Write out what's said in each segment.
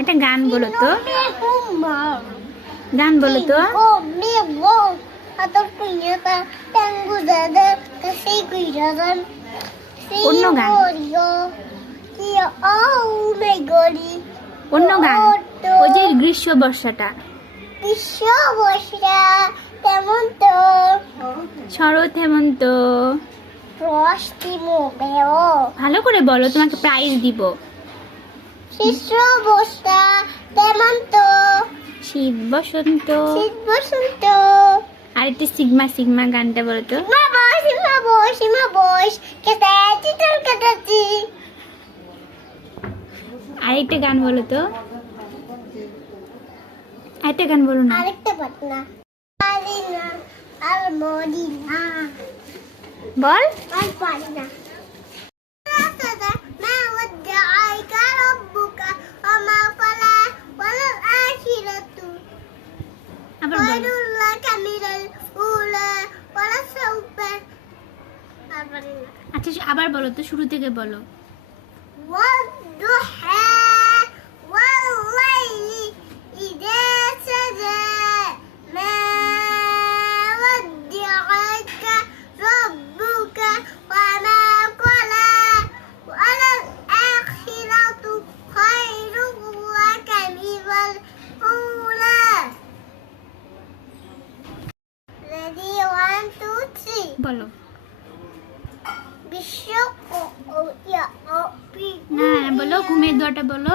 একটা গান বলো তো, গান বলো তো। অন্য গান, অন্য গান। ওই যে গ্রীষ্ম বর্ষাটা, গ্রীষ্ম বর্ষা তেমন তো শরৎ হেমন্ত। বৃষ্টি মোমেও ভালো করে বলো, তোমাকে প্রাইজ দিব। গ্রীষ্ম বর্ষা তেমন তো শীত বসন্ত। শীত বসন্ত। আর একটু সিগমা সিগমা গানটা বলো তো। সীমা বয়স কেটেছি তোর কেটেছি। আর একটা গান বলো তো, একটা গান বলো না। আরেকটা পারি না, পারি না, আর মরি না, বল। আর পারি না। ما ودعك ربك وما قلى وللآخرة আবার خير বলো। لك من الأولى ولسوف আচ্ছা আবার বলো তো, শুরু থেকে বলো। والضحى والليل إذا سجى ما ودعك ربك وما قلى وللآخرة خير لك من الأولى. Ready, 1, 2, 3. বলো বিশ্ব না, বলো ঘুমের দোয়াটা বলো।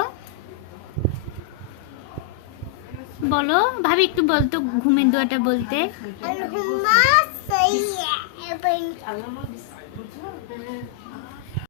বলো ভাবি, একটু বলতো ঘুমের দোয়াটা বলতে। الهمة سيئة